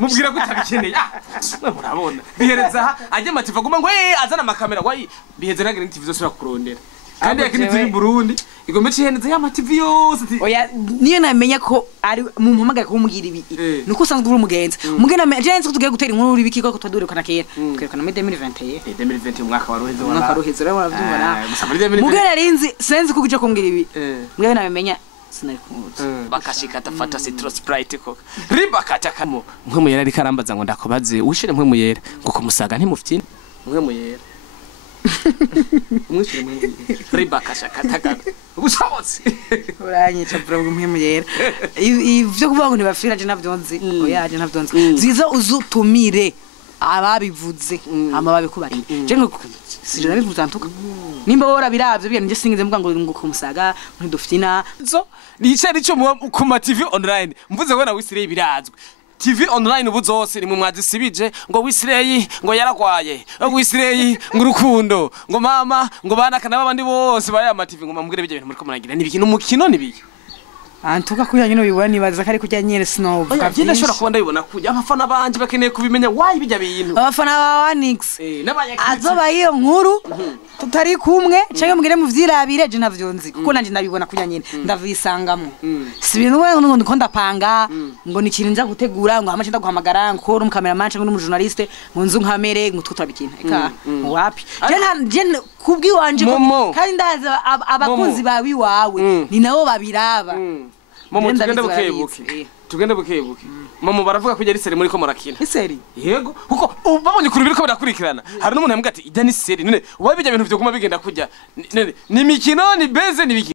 mubwira ko utabikeneye murabona bihereza aha ajye amativa aguma ngo azana amakamera ngo biheze nagire TV zose bakurondera kandi yakini TV Burundi igombe ciheneze ya TV yose oya niyo namenya ko ari mu mpamagara ko mugira ibi nuko usanzwe uri umugenzi mugena je nzi tugiye gutera inkuru ibiki ko twadurikana kera twerekana muri 2021 umwaka waruheze waravyumva mugena rinzi senzi ko kuje kumbwira ibi mugena namenya bakashika tafata citro sprite ko ribakata kamo mwe muyera ari karambaza ngo ndakobaze ushire mwe muyera ngo Kumusaga ntimufyina mwe muyera umwishire mwe ribakasha kataka ubushabotse uranyica problem mwe muyera ivyo kuvuga ngo ntibafira je navyonzi oya je navyonzi ziza uzutumire ababivuze ama babikubari je ngo sije nabivuze antuka nimba bora biravye bya nje singize mvuga ngo Kumusaga ntidufyina zo nice rico ku ma TV online mvuze ngo na wisire birazwe TV online ubu zose ni mu mwazisibije ngo wisireye ngo yaragwaye wisireye ngo urukundo ngo mama ngo bana kana babandi bose baya ama TV ngo mamugire bijye bintu muri ko muragira ni biki n'umukino ni biki antuka kuya nyino bibona nibaza kari kujya nyere snow kavye shora kuba ndabibona kujya abafana banje bakeneye kubimenya why bijya bintu abafana ba Wanix azoba iyo nkuru tutari kumwe cyangwa mugire mu vyirabire je navyonzi kuko nanje nabibona kuya nyene ndavisangamo si bintu we ngo ndiko ndapanga ngo ni kintu nja gutegura ngo hamache ndaguhamagara ngo uri mu cameraman cyangwa n'umu journaliste ngo nzu nkamere ngo tuturabikina eka wapi je kubwi wanje kandi ndaza abakunzi bawi wawe ni nabo babiraba Momo tugende bukebuke Momo baravuga ko yari seri muri ko murakina iseri yego kuko babonye kuri biriko birakurikirana hari n'umuntu yambwa ati ijya ni seri none wabijya ibintu byo kuma bigenda kujya ni mikino ni beze ni biki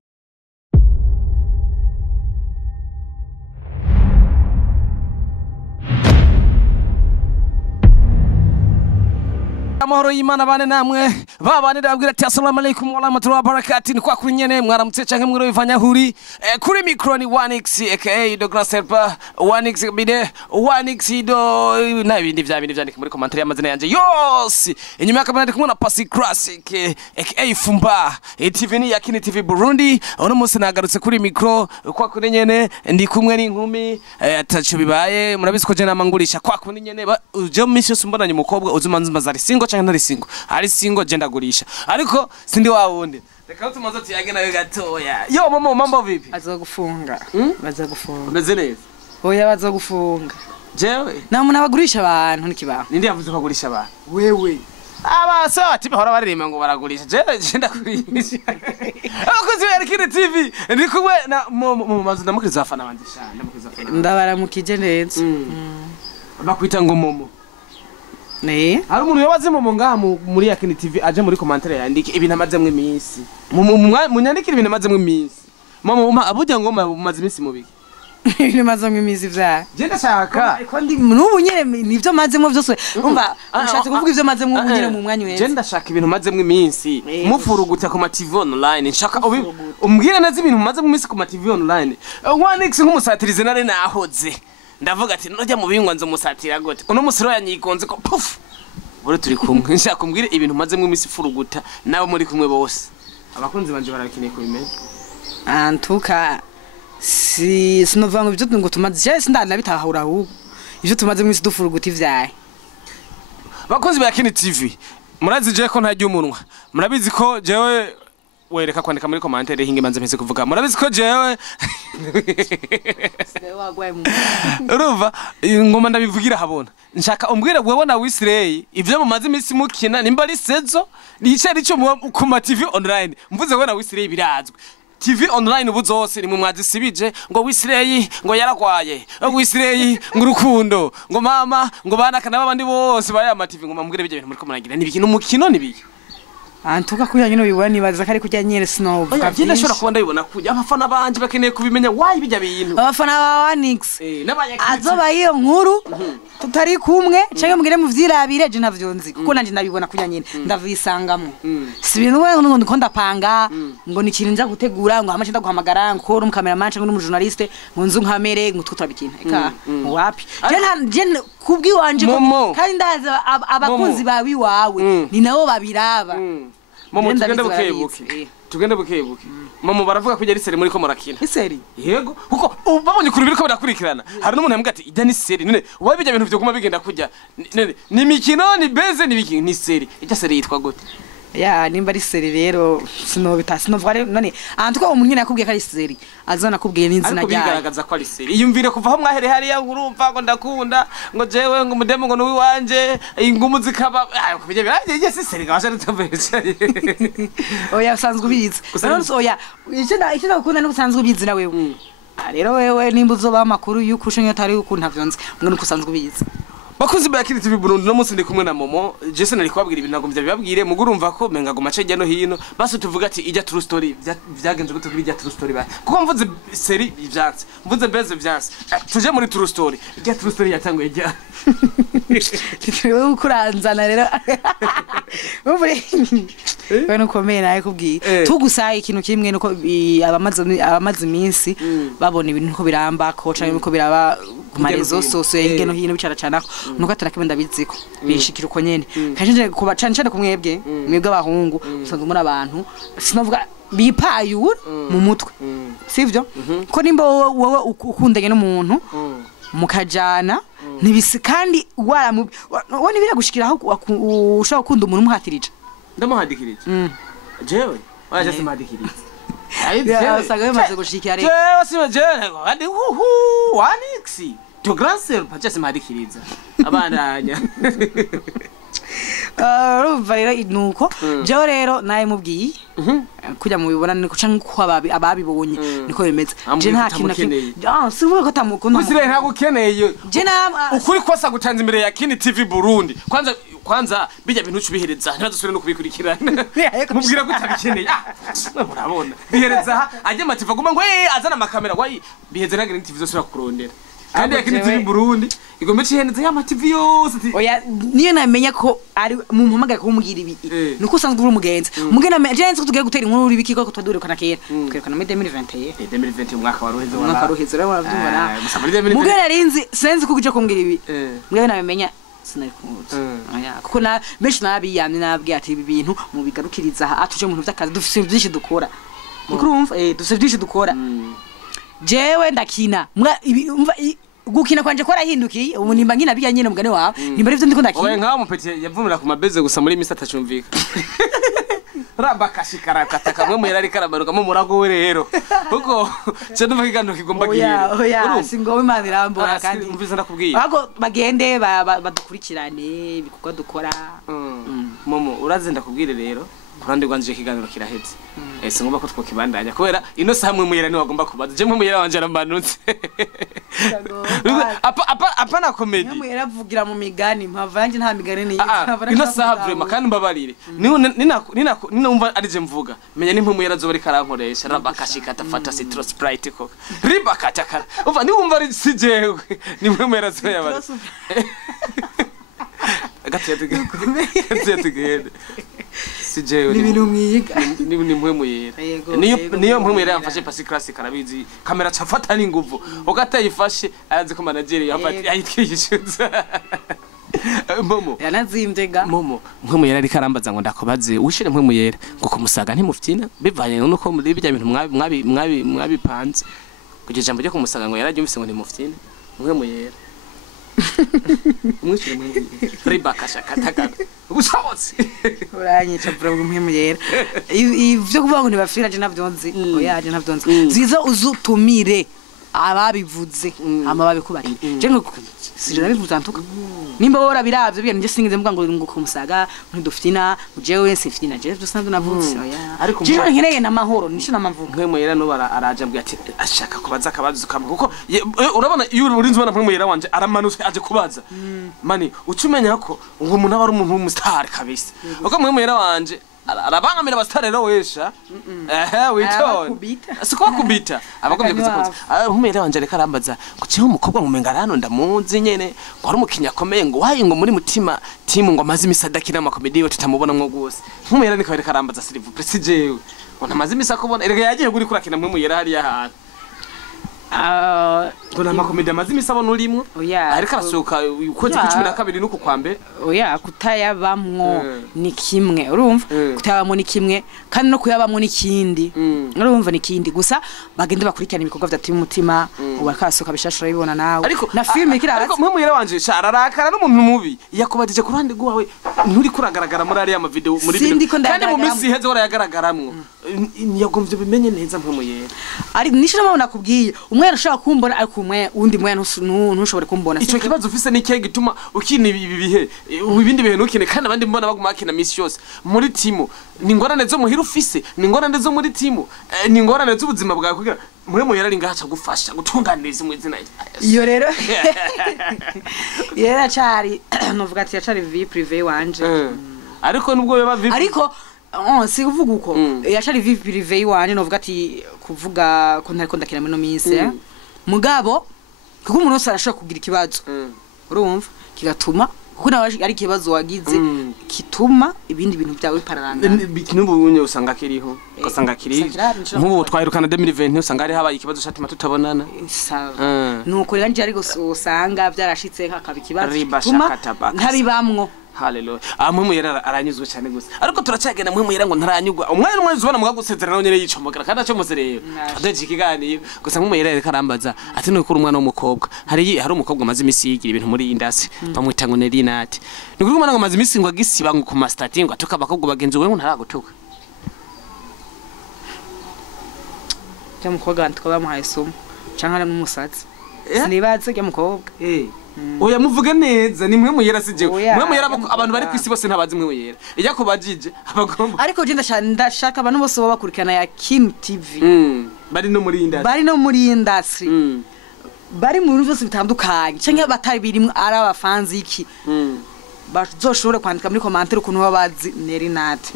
amahoro y'Imana bane namwe babane ndabwira ati assalamu alaykum wa rahmatullahi wa barakatuh kwa kunyene mwaramutse canke mwiro bivanya huri kuri micro ni Wanix aka do Grasselpa Wanix bide Wanix do na ibindi vyandika muri commentaire y'amazina yanje yose inyuma y'akamera ndi kumwe na Pasi Classic aka Fumba TV ni yakini TV Burundi uno munsi nagarutse kuri micro kwa kuri nyene ndi kumwe n'inkumi atacho bibaye murabizi ko je namangurisha kwa kuri nyene je misi yose mbonanye umukobwa uzumanzi mazari singo cyangwa ntari singo ari singo je ndagurisha ariko sindi wawundi reka tumaze tuyage nawe gatoya yo mama mambo vipi azogufunga bazagufunga umeze neza oya bazagufunga jewe namuna bagurisha abantu nikibaho nindi yavuze bagurisha abantu wewe abasa ati bahora barima ngo baragurisha je ndagurisha abakozi ba Kine TV ndi kumwe na mu mazu ndamukiriza afana banje shana ndamukiriza afana ndabaramukije neza bakwita ngo momo hari umuntu yabaze mu ngaha muri Yakini TV aje muri commentaire yandike ibintu amazemwe iminsi munyandikira ibintu amazemwe iminsi mama abuja ngo maze iminsi mubiki ibintu mazemwe iminsi vya je ndashaka ko ndi n'ubu nyene nivyo mazemwe vyose umva ushatse kuvuga ivyo mazemwe ubu nyene mu mwanya wese je ndashaka ibintu mazemwe iminsi mufuruguta ku ma TV online nshaka umbwire neza ibintu mazemwe iminsi ku ma TV online Wanix nk'umusatirize nare nahoze ndavuga ati nojya mu bingwa nzo musatira gote uno musiro yanyigonze ko puff bore turi kumwe nshaka kumbwire ibintu maze mu imisi furuguta nabo muri kumwe bose abakunzi banje barakeneye kubimenya antuka sinovanga ibyo ngo tumaze cyese ndana bitahura ahubwo ibyo tumaze mu imisi dufuruguta ivyaye bakunzi ba Yakini TV murazi je ko ntajya umunwa murabizi ko jewe wereka kwandika muri commentaire hinge manze mpese kuvuga murabizi ko jewe urumva ngoma ndabivugira habona nshaka umbwire wewe na Wisireye ivyo mumaze imisi mukina nimba ari sezo nice rico ku ma TV online mvuze wewe na Wisireye birazwe TV online ubu zose ni mu mwazisibije ngo Wisireye ngo yaragwaye Wisireye ngo urukundo ngo mama ngo bana kana babandi bose baya ama TV ngo mamugire bijye bintu muri ko muragira ni biki n'umukino ni biki antuka kuya nyino bibona nibaza kari kujya nyere snow kavye shora kuba ndabibona kujya abafana banje bakeneye kubimenya why bijya bintu abafana ba Wanix azoba iyo nkuru tutari kumwe cyangwa mugire mu vyirabire je navyonzi kuko nanje nabibona kuya nyene ndavisangamo si bintu we ngo ndiko ndapanga ngo ni kintu nja gutegura ngo hamache ndaguhamagara ngo uri mu cameraman cyangwa n'umu journaliste ngo nzu nkamere ngo tuturabikina eka wapi je kubwi wanje kandi ndaza abakunzi bawi wawe ni nabo babiraba Momo tugende bukebuke mama baravuga ko ari seri muri ko murakina iseri yego kuko babonye kuri biriko birakurikirana hari n'umuntu yambwiye ati ijya ni seri none wabijya ibintu byo kuma bigenda kujya ni mikino ni beze ni biki ni seri ijya seri yitwa gute ya nimba ari seri rero sinovuga none antwa umuntu nyine yakubwiye ko ari seri azana kubwiye n'inzina ryayo bigaragaza ko ari seri iyumvire kuva aho mwahere hariya urumva ngo ndakunda ngo jewe ngo umudemo ngo nuwi wanje ingumu zikaba kubijya biraje si seri gaje rutabesha oya usanzwe ubizi none oya icyo nakunda no usanzwe ubizi na wewe rero wewe nimba uzoba amakuru yuko ushenye atari uko ntavyonze ngo nuko usanzwe ubizi bakuzi ba Kiri TV Burundi no munsi ndi kumwe na Momo Jason ari kwabwira ibintu nagomvye bibabwire mugurumva ko menga goma cege no hino basi tuvuga ati ijya true story byagenze gute kuri ijya true story ba kuko mvuze seri byanze mvuze beze byanze tuje muri true story ijya true story yatanguye ijya ukuranzana rero bano komeye naye kubwiye tugusaye ikintu kimwe nuko abamaze iminsi babona ibintu ko biramba ko canke ko biraba ku marezo sose ingeno hino bicara canako nuko atarakime ndabiziko bishikira uko nyene kanje kuba cane kumwebwe mwebwe abahungu usanzwe muri abantu sinavuga bipayura mu mutwe sivyo ko nimba wowe ukundanye n'umuntu mukajana nibisi kandi wone biragushikiraho ushaka gukunda umuntu umuhatirije ndamuhadikirije jewe waje simadikirije saga bimaze gushikira rero jewe simajewe kandi wanixi to grand sale pacha simadikiriza abandanya urumva rero nuko jewe rero naye mubwiye kujya mu bibona niko canke ko ababibonye niko bimeze je nta kintu sivuga ko tamukunda usire nta gukeneye je na ukuri kwasa gutanza imbere ya Kini TV Burundi kwanza bijya bintu ucubihereza ntibazusubire no kubikurikirana mubwira ko utabikeneye murabona bihereza ajye mativa guma ngo azana amakamera wayi biheze na Kini TV zose bakurondera kandi ya Kini TV Burundi igombe ciheneza ya TV yose oya niyo namenya ko ari mu mpamagara ko mugira ibi nuko usanzwe uri umugenzi mugena agence ko tugiye gutera inkuru ibiki ko twadurekana kera twerekana muri 2021 umwaka waruheze rawavyumva mugena rinzi senzi ko kuje kumbwira ibi mugena namenya sinari kumuzi kuko na benshi nabiyamye nabwiye ati ibi bintu mu bigarukiriza atuje mu bintu by'akazi dufite byinshi dukora mukurumva dufite byinshi dukora jewe ndakina gukina kwanje ko arahindukiye ubu nimba nkina bijya nyene mugane wawe nimba rivyo ndiko ndakina oya nkaho mupeti yavumira ku mabeze gusa muri misa atacumvika ramba kashikara kataka mwe mwera ari karamaruka mu murago we rero kuko cyo ndumva kigano kigomba gihe oya singo Imana irambora kandi umviza ndakubwiye ahubwo bagende badukurikirane bikuko dukora momo uraze ndakubwire rero kurande rwanje kiganiro kiraheze ese ngomba ko twokibandanya kubera ino saha mwe muyera ni wagomba kubaza je mwe muyera wanje aramanutse apa na comedy mwe muyera vugira mu migani mpavanje nta migani ni ino saha vraiment kandi mbabarire ninumva ari je mvuga menya ni mwe muyera zo bari karankoresha rabakashika atafata citro sprite koko ribakatakara uva niwumva ari sijewe ni mwe muyera zo yabaza gatiyatugende sijewe ni bintu mwiga ni mpwe muyera niyo mpwe muyera yamfashe pasi classic arabizi kamera cafata ni nguvu ugatayifashe azi ko manager yafati ayitwishyuza momo yanazimdega momo mpwe muyera ari karambaza ngo ndakubaze ushire mpwe muyera ngo Kumusaga ntimufyina bivanye nuko muri bijya bintu mwabi panze kugeza jambo ryo Kumusaga ngo yarabyumvise ngo ntimufyina mpwe muyera umwishyure mwe ribakasha katakana ubushobozi uranyica bro mwe muyera ivyo kuvuga ngo ntibafira je navyonzi oya je navyonzi ziza uzutumire ababivuze ama babikubarira je ngo sije nabivuze antuka nimba wora biravye bya nje singize mvuga ngo Kumusaga ntiduftina jewe siftina je byo sanzwe navuze oya ariko je nkeneye na mahoro nisho namvuga mwe muyera no araje mbwa ati ashaka kubaza akabazo kamwe kuko urabona iyo urinzi bana mwe muyera wanje aramanutse aje kubaza mani ucumenya ko ngo umuntu aba ari umuntu w'umustar kabisa uko mwe muyera wanje arabangamira abastar rero wesha witone siko kubita abakomye kuza humera wanje reka arambaza ngo cyo umukobwa ngumenga rano ndamuzi nyene ngo ari umukinya komeye ngo wayi ngo muri mutima timu ngo amazi misadakina amakomedi yo tutamubona mwo gose humera niko reka arambaza silivu presijewe ngo ntamazi misa kubona erega yagiye guri kurakina mwe muyera hari yahantu ngo na makomedi amazi misabona urimo oya ariko arasohoka ukwezi kwa 12 nuko kwambe oya kutayabamwo ni kimwe urumva kutayabamwo ni kimwe kandi no kuyabamwo ni kindi urumva ni kindi gusa bagende bakurikirana ibikorwa vya umutima ubakasoka bishashura bibona nawe na filme kira ariko mwe muhera wanje shararakara n'umuntu mubi yakubadije ku ruhande rwawe nturi kuragaragara muri ari ama video muri kandi mu misi heze warayagaragaramwo niyagomvye bimenye neza mwe muyera ari nishira mabona kubwiye umwe arashaka kumbona ariko umwe undi mwe ntushobore kumbona ico kibazo ufise ni kihe gituma ukina ibi bihe ibindi bihe ntukine kandi abandi mbona baguma akina misi yose muri timu ni ngorane zo muhira ufise ni ngorane zo muri timu ni ngorane z'ubuzima bwawe kugira mwe muyera ari ngaha gufasha gutunganiriza mu izina iyo rero yera cari novuga ati yacari vie privé wanje ariko nubwo yoba vie ariko si uvuga uko yacari vie privé wanje novuga ati kuvuga ko ntariko ndakina muri no minsi mugabo kuko umuntu wese arashaka kugira ikibazo urumva kigatuma kuko nawe ari ikibazo wagize kituma ibindi bintu byawe bipararanga n'ubunye usanga kiriho usanga kiri nk'ubu twahirukana 2020 usanga ari habaye ikibazo cyatuma tutabonana nuko rero nje ari usanga byarashitse nk'akaba ikibazo bituma ntabibamwo haleluya amwe muyera aranyuzwe cyane gusa ariko turacagenda mwe muyera ngo ntaranyugwa umwana umwe zubana mugagusezerana nyene yicomogera kandi aco muzereye adeje ikiganiro gusa mwe muyera reka arambaza ati no kuri umwana w'umukobwa hari umukobwa maze imisi yigira ibintu muri industry bamwita ngo Nerinati ni kuri umwana ngo maze imisi ngo agisiba ngo ku mastating ngo atuka abakobwa bagenzi we ngo ntaragutuka cyamukobwa ntiko bamuhaye somo canka ari n'umusatsi sinibaze cyamukobwa oya muvuge neza ni mwe muyera sije mwe muyera abantu bari kwisi bose ntabazi mwe muyera ijya kubajije abagomba ariko je ndashaka abantu bose baba bakurikana ya Kim TV bari no muri industry bari mu bintu byose bitandukanye canke batari birimwe ari abafans iki bazoshobora kwandika muri commentaire ukuntu babazi Nerinati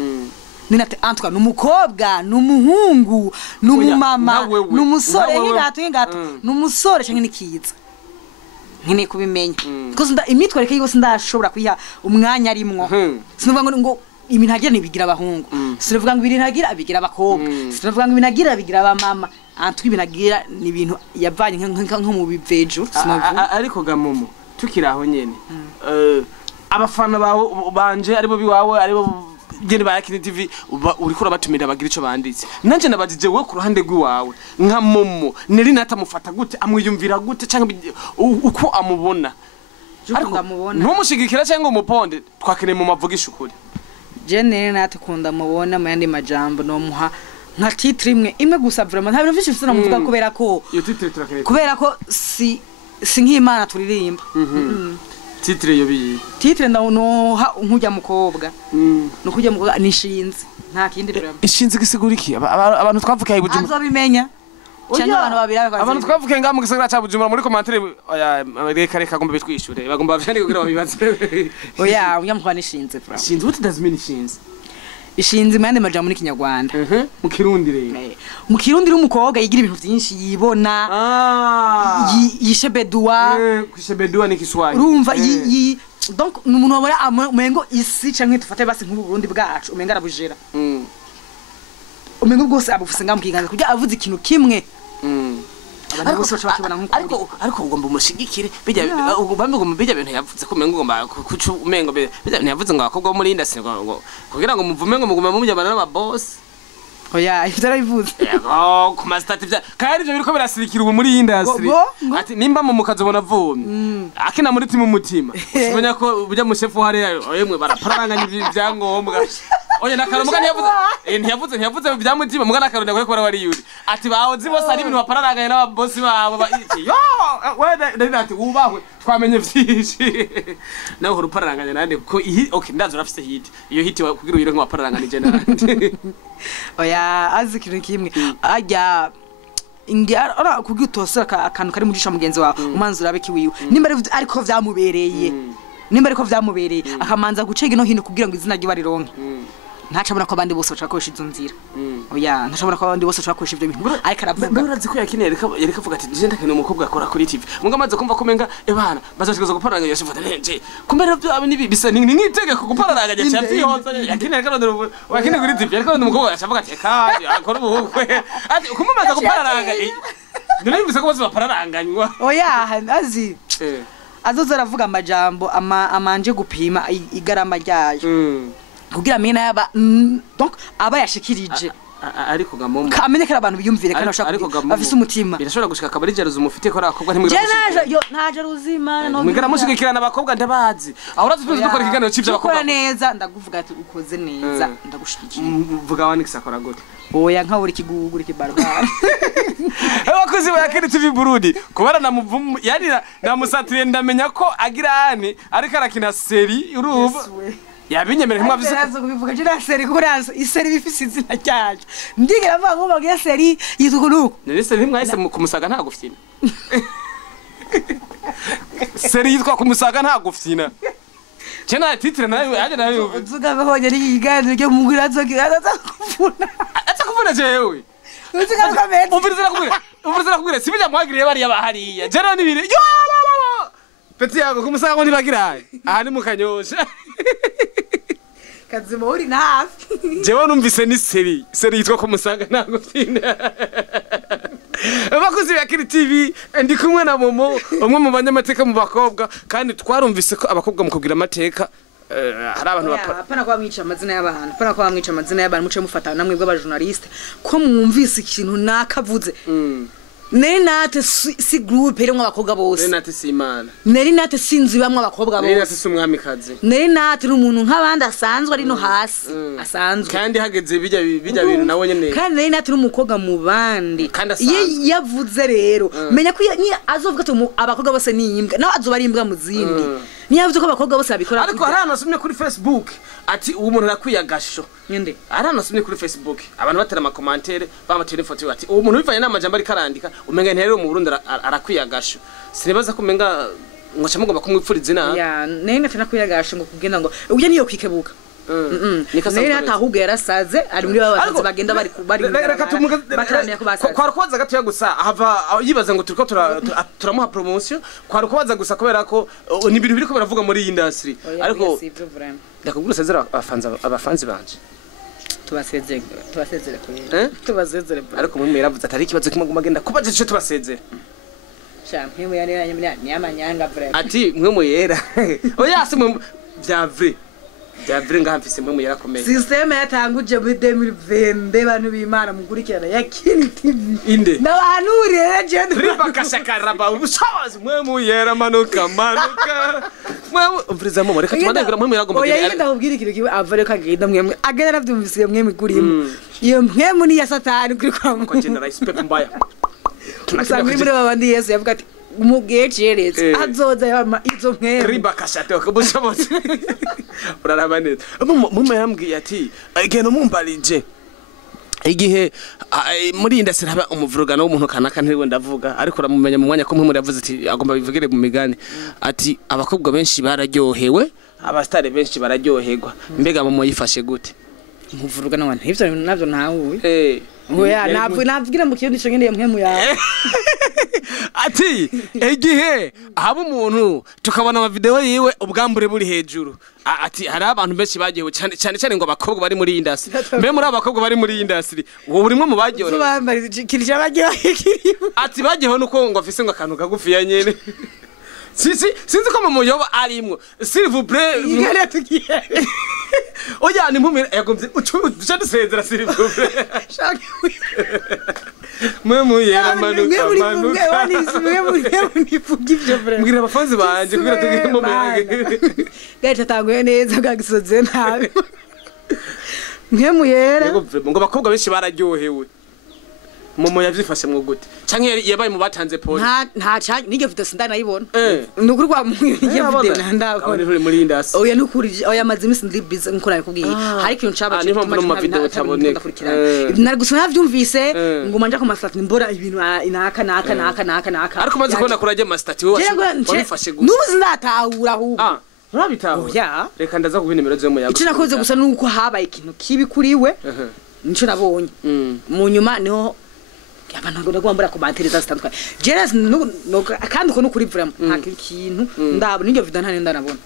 Ninate antuka numukobwa numuhungu numumama numusore y'ingato numusore canke nikiza nkine kubimenya because imitwareke yose ndashobora kwiha umwanya arimwo sinuvuga ngo ibintu hagira nibigira abahungu sinuvuga ngo ibintu hagira abigira abakobwa sinuvuga ngo ibintu hagira abigira abamama antuka ibintu hagira ni ibintu yavanye nko mu bivejo ariko gamomo tukiraho nyene abafana bawo banje aribo biwawe aribo gene ba Kini TV uriko urabatumira bagira ico banditse nanje nabajije we ku ruhande rw'iwawe nka momo Nerinati amufata gute amwiyumvira gute canke uko amubona ariko ntumushigikira cyangwa umuponde twakeneye mu mavugisha ukuri je Nerinati kunda mubona mu yandi majambo no muha nka titre imwe gusa vraiment nta bintu vyinshi namuvuga kubera ko si nk'Imana turirimba titre yobi titre no nkujya mukobwa no kujya mukobwa nishinze nta kindi rero ishinze gisigura iki abantu twavukaye Bujumbura azobimenya cyane abantu babira abantu twavukaye ngamu gisagara ca Bujumbura muri commentaire oya reka gomba bitwishure bagomba bafyane kugira babibaze oya unyamukwa nishinze fra ishinze what does mean ishinze ishinze mande majambo muri Kinyarwanda mu Kirundi rero mu Kirundi umukobwa yigira ibintu byinshi yibona yishebedua kwishebedua ni Kiswahili urumva donc numuntu wabara umengo isi canke tufate basi nk'u Burundi bwacu umenga arabujera umengo bwose abufuse ngamukiganza kujya avuze ikintu kimwe abantu bose bashobora nkuko ariko ugomba umushigikire bijya bijya bintu yavuze ko umengo ugomba kucu umengo bijya yavuze ngo abakobwa muri industry ngo kugira ngo muvume ngo mugume mujyabana n'ababoss oya ivyo arabivuze ku mastati vya kandi ivyo biriko birasirikira ubu muri industry ati nimba mu mukazobona vumye akina muri timu mutima usibanya ko bujya mu chef hari yemwe baraparanganya ivyangombwa oya nakaromuka ntiyavuze bya mutima muga nakaronda ko kora wari yuri ati bahozi bose ari ibintu bapararanganya n'ababosi babo yo wenda ati ubahwe twamenye vyinshi nawe urupararanganya nande ko okay ndazo rafise hit iyo hit kugira uyire nk'abaparanganije nande oya azi kintu kimwe ajya ingira ora kugitosera akantu kari mugisha mugenzi wawe umanzura abe kiwiwe nimba ariko vyamubereye akamanza gucega no hino kugira ngo izina ryo barironke ntacabona ko abandi bose bacakoresha izo nzira oya ntacabona ko abandi bose bacakoresha ibyo bintu ariko aravuga urazi ko yakineye yereka avuga ati je ndakene umukobwa akora kuri TV munga maze kumva kumenga ebana bazashikaza guparanga yashifata nje kumera byo abini bisa ni nkitegeko guparanga cya vyihonza yakineye kandi wakineye kuri TV ariko umukobwa acavuga ati kandi akora ubukwe ati kumumaza guparanga Ndabivise ko bose bapararanganywa. oya azi azoza aravuga amajambo amanje gupima igarama ryayo kugira amenye yaba donc aba yashikirije ariko gamomo kamenye ko abantu biyumvire kandi bashaka bafise umutima birashobora gushika kabari jaruzi umufite ko rakobwa ntimwe naje ruzima no mwigara mushigikirana abakobwa ndabazi aho urazi dukora ikiganiro cy'ibyo abakobwa neza ndaguvuga ati ukoze neza ndagushigikira vuga wanix akora gute oya nka uri kigugura kibarbara abakozi ba Kiri TV Burundi kubara na muvumu yani namusatiriye ndamenya ko agira ani ariko arakina seri uruba yabinyemere ntimwavuze ko kubivuga je na seri kuranza iseri bifise izina ryaje ndigera avuga ngo bagiye seri yitukunuko none seri ntimwahise Kumusaga Ntagufyina seri yitwa Kumusaga Ntagufyina Chena titre nayo aje nayo uzuga bahonye n'igiganje ryo mugura azogira atakuvuna jewe uzuga kamete umviriza nakubwira sibijya mwagiriye bari bahariya jero nibire yo peti yako Kumusaga ngo ntibagira aha ni mukanyosha kazima uri na hafi jewe numvise ni seri yitwa Kumusaga Ntagufyina abakozi ba Kiri TV ndi kumwe na Momo umwe mu banyamateka mu bakobwa kandi twarumvise ko abakobwa mu kugira amateka hari abantu bapana kwa mwica amazina y'abantu muce mufata namwe bw'abajournaliste ko mwumvise ikintu nakavuze nari nate si groupe irimo abakobwa bose nari nate si imana nari nate sinzi bamwe abakobwa bose nari nate si umwamikazi nari nate n'umuntu nk'abandi asanzwe ari no hasi asanzwe kandi hageze bijya bintu nawe nyene kandi nari nate n'umukobwa mu bandi yavuze rero menya ko azovuga ati abakobwa bose ni imbwa nawe azoba ari imbwa mu zindi niyavuze ko abakobwa bose babikora ariko hari anasumye kuri Facebook ati uwo muntu arakwiye agasho nyende hari anasumye kuri Facebook abantu batera ama commentaire bamatera ifoto ati uwo muntu bivanye n'amajambo ari karandika umenga nterero mu Burundi arakwiye agasho sinibaza ko umenga ngo camugomba kumwipfuriza ina ya nene tena kuyagasho ngo kugenda ngo uje niyo kwikebuka nene atahuge yarasaze ari muri babazi bagenda bari bakaramya kubasaza kwa rukubaza gatoya gusa hava yibaza ngo turiko turamuha promotion kwa rukubaza gusa kubera ko ni ibintu biriko baravuga muri iyi industry ariko ndakubwira sezera abafanzi banje tubasezere tubasezere ariko mwe yaravuze atari ikibazo kimwe gumagenda kubaje cyo tubasezere champion yari ni amanyanga vrema ati mwe muyera oya si mwe Javre ngahamfise mwe yarakomeye system yatanguje muri 2020 bantu bimana mukurikirana ya Kiri TV inde nabanure je riba kashakaraba ubushawazi mwe yera manuka mwe umviriza mwe reka tubanegura mwe yaragomba oya ndakubwira ikintu kiwe avare kagenda mwe agenda navyumvise mwe mikurimo iyo mwe muri ya satani kuri kwa mwe general spep mbaya tunakiri muri babandi Yesu yavuga ati umugeceretse azoza yama izo mwe riba kashate kubushabozi urarabaneza mwe yarambwiye ati igeno mumbalije igihe muri industry haba umuvurugano w'umuntu kanaka ntiriwe ndavuga ariko uramumenya mu mwanya ko mwe muri yavuze ati agomba bivugire mu migani ati abakobwa benshi bararyohewe abastare benshi bararyoherwa mbega mu yifashe gute umuvurugano wana ivyo navyo ntawe oya navugira mu kintu cyo ngene mwe yawe ati igihe haba umuntu tukabona ama video yiwe ubwambure buri hejuru ati hari abantu benshi bagiyewe cyane ngo abakobwa bari muri industry mbe muri abakobwa bari muri industry wowe urimo mu bagiyewe kirija bagiyewe ati bagiyewe nuko ngo afise ngo akantu kagufi ya nyene sinzi ko mu muyoba arimwo s'il vous plaît igare tugiye oya ni mpumira yagomvye uca dusezera s'il vous plaît mwe yera manuka mbwira abafanzi banje kugira tugire mu mege gaita tanguye neza gagisoze nabi mwe yera ngo bakobwa benshi bararyohewe Momo yavyifashe mu gute canke yabaye mu batanze pole nta canke nige video sindana nayibona nukuri kwa mwiye video ndakora abari muri industry oya nukuri oya mazimisi ndi busy nkora kubwiye hari ikintu caba cyo mu video taboneka nari gusa navyumvise ngo manja ku mastat mbora ibintu naka ariko maze kubona kuraje mastat wowe wabifashe gusa nuzi ndatahura ahubwo urabitaho reka ndaza kuba nimero zo mu yago icyo nakoze gusa nuko habaye ikintu kibi kuriwe nico nabonye mu nyuma niho abantu bagomba kubantereza zitandukanye jealous no kandi ko no kuri vraiment nta kintu ndabo ninyo video ntane ndanabona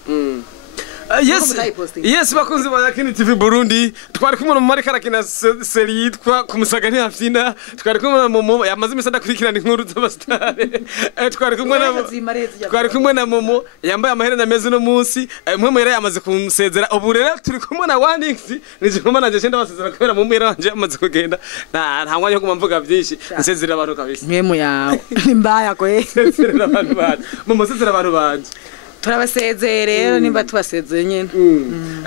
yes bakunzi ba Yakini TV Burundi twari kumwe mu mari karakina seri yitwa Kumusaga Ntagufyina twari kumwe Momo yamaze imisanda kurikirana inkuru z'abastare twari kumwe na Momo yambaye amaherena meze no munsi mwe mwera yamaze kumusezera ubu rero turi kumwe na Wanix nije kumwe nanje cyenda basezera kubera mu mwera wanje yamaze kugenda nta mwanya wo kumvuga byinshi nsezera abantu kabisa mwemu yawe nimbaya kwe nsezera abantu banje Momo nsezera abantu banje turabasezeye rero nimba tubasezeye nyene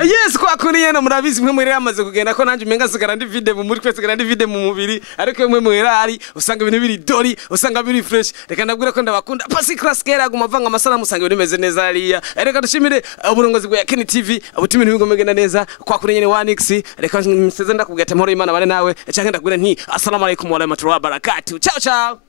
yes kwa kuri yena murabizi mwe mwere yamaze kugenda ko nanje menga sigara ndi video mu muri kwese sigara ndi video mu mubiri ariko mwe mwere ari usanga ibintu biri dori usanga biri fresh reka ndabwira ko ndabakunda pasi class kera gumavanga amasara musanga ibintu bimeze neza ariya reka dushimire uburongozi bwa Yakini TV ubutumire bigomegena neza kwa kuri yene Wanix reka nseze ndakubwira amahoro y'Imana bane nawe cyangwa ndakubwira nti assalamu alaikum wa rahmatullahi wa barakatuh ciao ciao